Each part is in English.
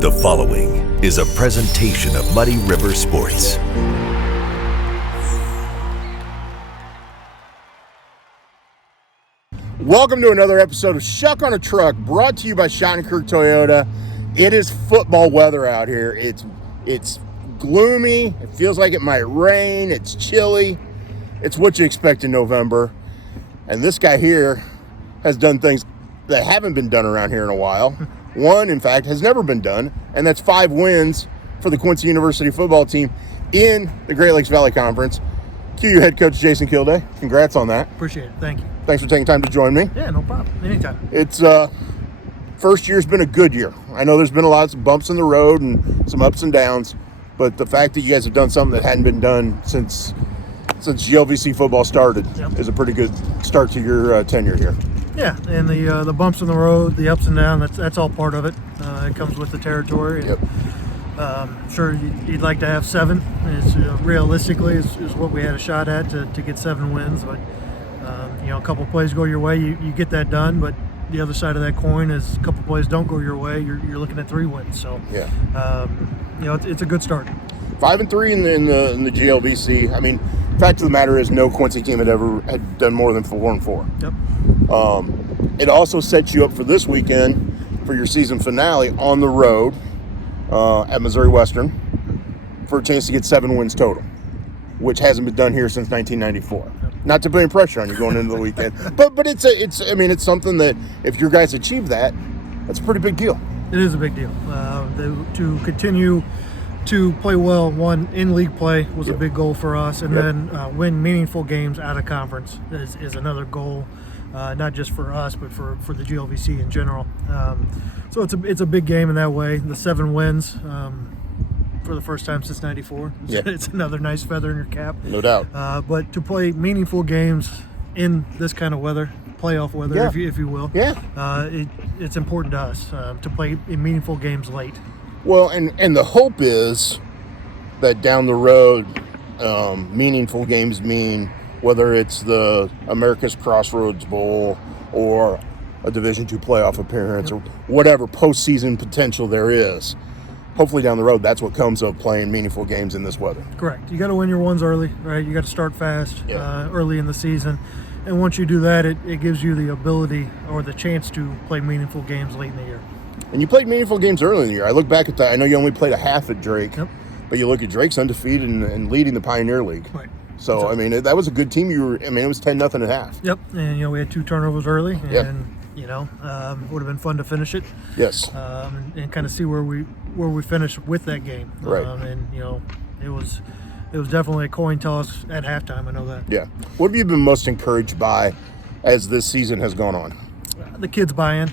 The following is a presentation of Muddy River Sports. Welcome to another episode of Schuck on a Truck, brought to you by Shottenkirk Toyota. It is football weather out here. It's gloomy. It feels like it might rain. It's chilly. It's what you expect in November. And this guy here has done things that haven't been done around here in a while. One, in fact, has never been done, and that's 5 wins for the Quincy University football team in the Great Lakes Valley Conference. QU head coach Jason Killday, congrats on that. Appreciate it. Thank you. Thanks for taking time to join me. Yeah, no problem. Anytime. It's first year's been a good year. I know there's been a lot of bumps in the road and some ups and downs, but the fact that you guys have done something that hadn't been done since GLVC football started is a pretty good start to your tenure here. Yeah, and the bumps in the road, the ups and downs, that's all part of it. It comes with the territory. Yep. Sure, you'd like to have 7. It's, realistically, is what we had a shot at to get 7 wins. But a couple plays go your way, you get that done. But the other side of that coin is a couple plays don't go your way, you're looking at 3 wins. So it's a good start. 5-3 in the GLVC. I mean, fact of the matter is, no Quincy team had done more than 4-4. Yep. It also sets you up for this weekend for your season finale on the road at Missouri Western for a chance to get 7 wins total, which hasn't been done here since 1994. Not to put any pressure on you going into the weekend, but it's something that if your guys achieve that, that's a pretty big deal. It is a big deal. To continue to play well, one in league play was a big goal for us, and then win meaningful games out of conference is another goal, not just for us but for the GLVC in general. So it's a big game in that way. The 7 wins for the first time since '94. It's another nice feather in your cap, no doubt. But to play meaningful games in this kind of weather, playoff weather, if you will, it's important to us to play in meaningful games late. Well, and the hope is that down the road, meaningful games mean whether it's the America's Crossroads Bowl or a Division II playoff appearance or whatever postseason potential there is. Hopefully down the road, that's what comes of playing meaningful games in this weather. Correct. You got to win your ones early, right? You got to start fast early in the season. And once you do that, it gives you the ability or the chance to play meaningful games late in the year. And you played meaningful games early in the year. I look back at that. I know you only played a half at Drake, but you look at Drake's undefeated and leading the Pioneer League. Right. So, I mean, that was a good team. It was 10-0 at half. Yep. And, we had 2 turnovers early. And, it would have been fun to finish it. Yes. And kind of see where we finished with that game. Right. It was definitely a coin toss at halftime. I know that. Yeah. What have you been most encouraged by as this season has gone on? The kids' buy-in.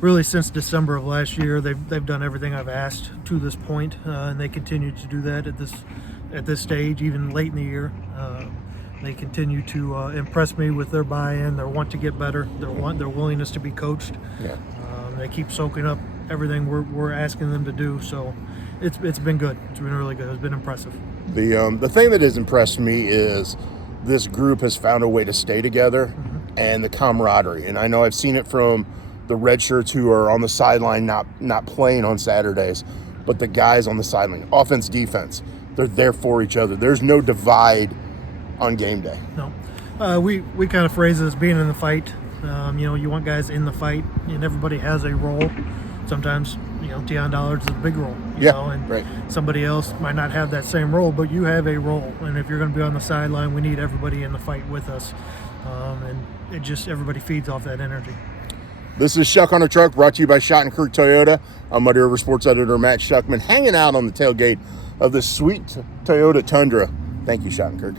Really, since December of last year, they've done everything I've asked to this point, and they continue to do that at this stage, even late in the year. They continue to impress me with their buy-in, their want to get better, their willingness to be coached. Yeah. They keep soaking up everything we're asking them to do. So it's been good. It's been really good. It's been impressive. The thing that has impressed me is this group has found a way to stay together and the camaraderie. And I know I've seen it from the red shirts who are on the sideline not playing on Saturdays, but the guys on the sideline, offense, defense, they're there for each other. There's no divide on game day. No. We kind of phrase it as being in the fight. You want guys in the fight, and everybody has a role. Sometimes, Tion Dollar's a big role, and somebody else might not have that same role, but you have a role. And if you're going to be on the sideline, we need everybody in the fight with us. And everybody feeds off that energy. This is Schuck on a Truck, brought to you by Shottenkirk Toyota. I'm Muddy River Sports Editor Matt Schuckman, hanging out on the tailgate of this sweet Toyota Tundra. Thank you, Shottenkirk.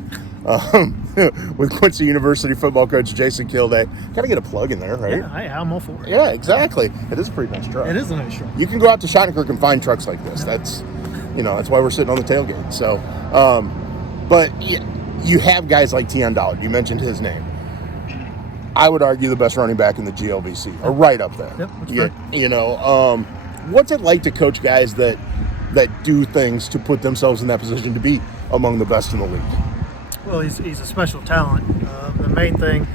With Quincy University football coach Jason Killday. Got to get a plug in there, right? Yeah, I'm all for it. Yeah, exactly. It is a pretty nice truck. It is a nice truck. You can go out to Shottenkirk and find trucks like this. That's why we're sitting on the tailgate. So, but you have guys like Tion Dollar. You mentioned his name. I would argue the best running back in the GLVC, or right up there. Yep, that's fair. What's it like to coach guys that do things to put themselves in that position to be among the best in the league? Well, he's a special talent. The main thing,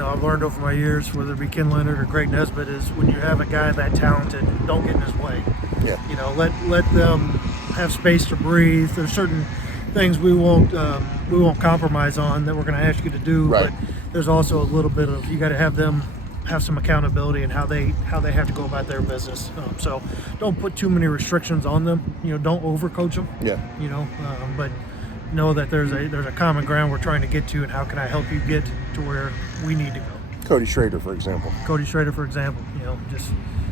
I've learned over my years, whether it be Ken Leonard or Greg Nesbitt, is when you have a guy that talented, don't get in his way. Yeah. Let them have space to breathe. There's certain things we won't compromise on that we're going to ask you to do, right. but there's also a little bit of, you got to have them have some accountability in how they have to go about their business. So don't put too many restrictions on them. Don't overcoach them. Yeah. But know that there's a common ground we're trying to get to, and how can I help you get to where we need to go. Cody Schrader, for example. Just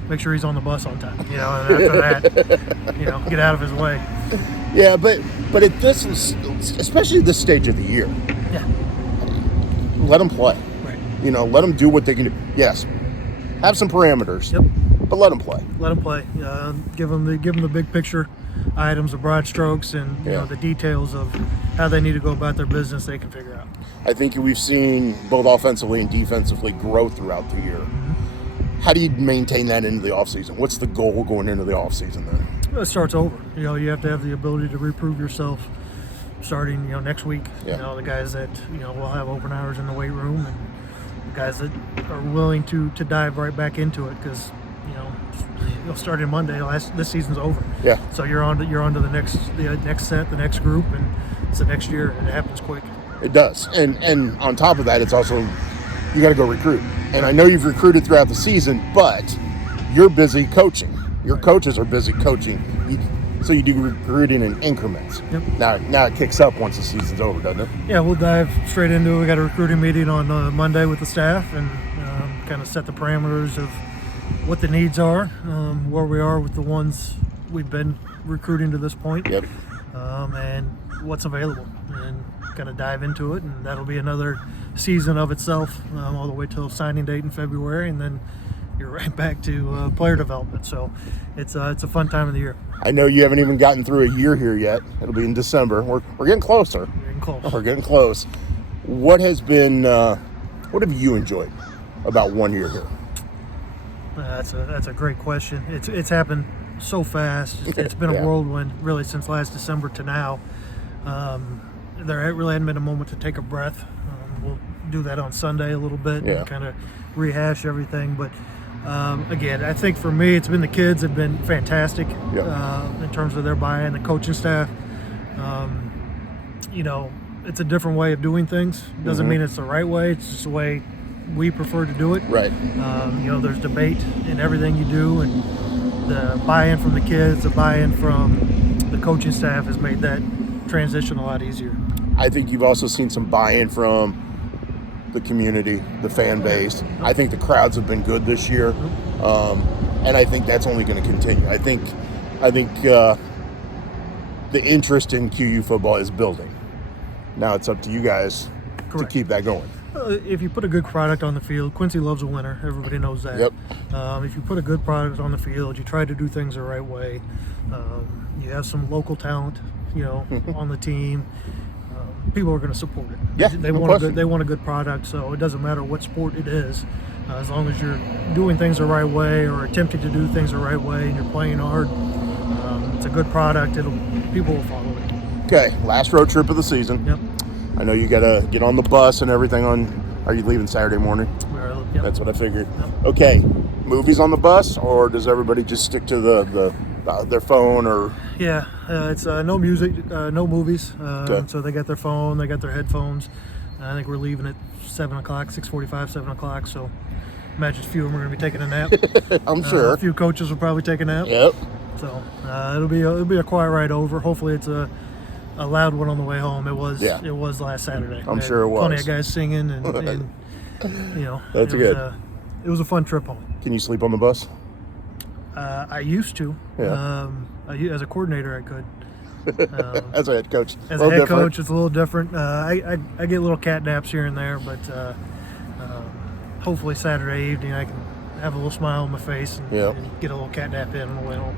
make sure he's on the bus on time. And after that, get out of his way. Yeah, but at this, especially at this stage of the year, yeah, let them play. Right. Let them do what they can do. Yes, have some parameters. Yep. But let them play. Let them play. Give them the big picture items, the broad strokes, and the details of how they need to go about their business. They can figure out. I think we've seen both offensively and defensively grow throughout the year. Mm-hmm. How do you maintain that into the offseason? What's the goal going into the offseason then? It starts over. You have to have the ability to reprove yourself starting next week. Yeah. The guys that will have open hours in the weight room, and the guys that are willing to dive right back into it, because starting Monday, this season's over. Yeah. So you're on to the next set, the next group, and it's the next year, and it happens quick. It does, and on top of that, it's also you got to go recruit. And I know you've recruited throughout the season, but you're busy coaching. Your coaches are busy coaching, so you do recruiting in increments. Yep. Now it kicks up once the season's over, doesn't it? Yeah, we'll dive straight into it. We got a recruiting meeting on Monday with the staff, and kind of set the parameters of what the needs are, where we are with the ones we've been recruiting to this point. Yep. And what's available, and kind of dive into it, and that'll be another season of itself, all the way till signing date in February, and then you're right back to player development. So it's a fun time of the year. I know you haven't even gotten through a year here yet. It'll be in December. We're getting closer. We're getting close. What have you enjoyed about 1 year here? That's a great question. It's happened so fast. It's been a whirlwind really since last December to now. There really hadn't been a moment to take a breath. We'll do that on Sunday a little bit and kind of rehash everything. But again, I think for me, it's been the kids have been fantastic in terms of their buy-in, the coaching staff. It's a different way of doing things. Doesn't mean it's the right way. It's just the way we prefer to do it. Right. There's debate in everything you do, and the buy-in from the kids, the buy-in from the coaching staff has made that transition a lot easier. I think you've also seen some buy-in from the community, the fan base. I think the crowds have been good this year, and I think that's only going to continue. I think the interest in QU football is building. Now it's up to you guys to keep that going. If you put a good product on the field, Quincy loves a winner. Everybody knows that. Yep. If you put a good product on the field, you try to do things the right way. You have some local talent, on the team. People are going to support it. Yeah, they want a good product. So it doesn't matter what sport it is, as long as you're doing things the right way or attempting to do things the right way, and you're playing hard. It's a good product. People will follow it. Okay, last road trip of the season. Yep. I know you got to get on the bus and everything. Are you leaving Saturday morning? Yep. That's what I figured. Yep. Okay, movies on the bus, or does everybody just stick to their phone? Or it's no music, no movies. So they got their phone, they got their headphones. I think we're leaving at 7 o'clock, 6:45, 7 o'clock. So imagine a few of them are going to be taking a nap. I'm sure a few coaches will probably take a nap. Yep. So it'll be a quiet ride over. Hopefully it's a loud one on the way home. It was last Saturday. I'm sure it was. Plenty of guys singing and That's good. It was a fun trip home. Can you sleep on the bus? I used to. Yeah. As a coordinator, I could. As a head coach. As a head coach, it's a little different. I get little cat naps here and there, but hopefully Saturday evening I can have a little smile on my face and get a little cat nap in on the way home.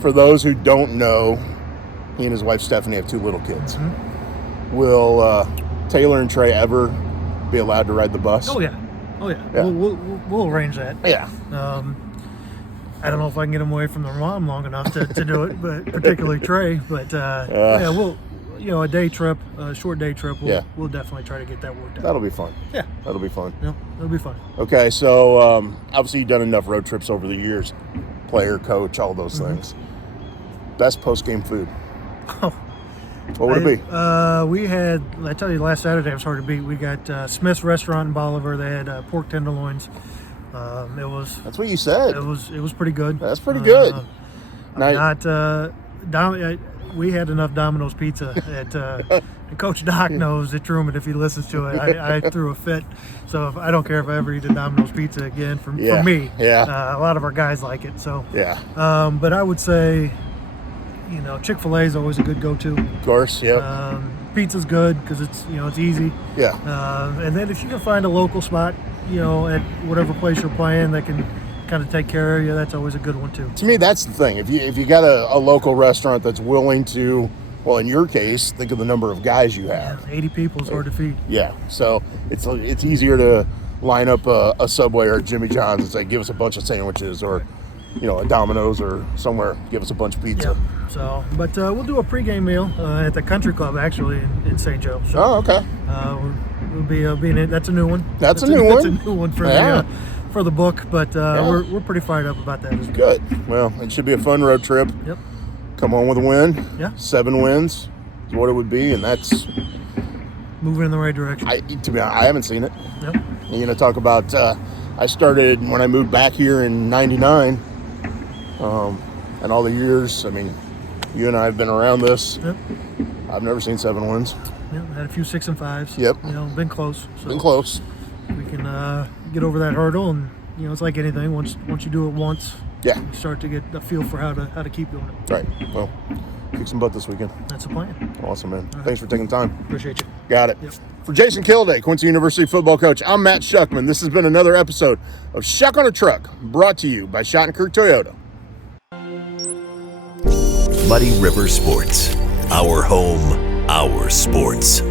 For those who don't know, he and his wife Stephanie have 2 little kids. Mm-hmm. Will Taylor and Trey ever be allowed to ride the bus? Oh yeah. We'll arrange that. Yeah. I don't know if I can get them away from their mom long enough to do it, but particularly Trey. But a day trip, a short day trip, Yeah. we'll definitely try to get that worked out. That'll be fun. Yeah. That'll be fun. No, it'll be fun. Okay, so obviously you've done enough road trips over the years, player, coach, all those things. Best post-game food. Oh. What would it be? We had, I tell you, last Saturday it was hard to beat. We got Smith's Restaurant in Bolivar. They had pork tenderloins. That's what you said. It was pretty good. That's pretty good. We had enough Domino's pizza at. And Coach Doc knows at Truman if he listens to it. I threw a fit, so I don't care if I ever eat a Domino's pizza again. For me, yeah. A lot of our guys like it. So yeah. But I would say, Chick-fil-A is always a good go-to. Of course, yeah. Pizza's good because it's easy. Yeah. And then if you can find a local spot, at whatever place you're playing that can kind of take care of you, that's always a good one too. To me, that's the thing. If you got a local restaurant that's willing to, well, in your case, think of the number of guys you have. 80 people is hard to feed. Yeah. So it's easier to line up a Subway or a Jimmy John's and say, give us a bunch of sandwiches, or a Domino's or somewhere, give us a bunch of pizza. Yeah. So, but we'll do a pregame meal at the Country Club actually in St. Joe. So, oh, okay. We'll be in it. That's a new one. That's a new one. That's a new one for the book. But we're pretty fired up about that as well. Good. Well, it should be a fun road trip. Yep. Come home with a win. Yeah. 7 wins is what it would be, and that's moving in the right direction. I haven't seen it. Yep. Talk about I started when I moved back here in '99, and all the years. I mean, you and I have been around this. Yep. I've never seen 7 wins. Yeah, had a few 6 and 5s. Yep. Been close. So been close. We can get over that hurdle, and it's like anything. Once you do it once, yeah, you start to get a feel for how to keep doing it. Right. Well, kick some butt this weekend. That's the plan. Awesome, man. Thanks for taking time. Appreciate you. Got it. Yep. For Jason Killday, Quincy University football coach, I'm Matt Schuckman. This has been another episode of Schuck on a Truck, brought to you by Shottenkirk Toyota. Muddy River Sports. Our home, our sports.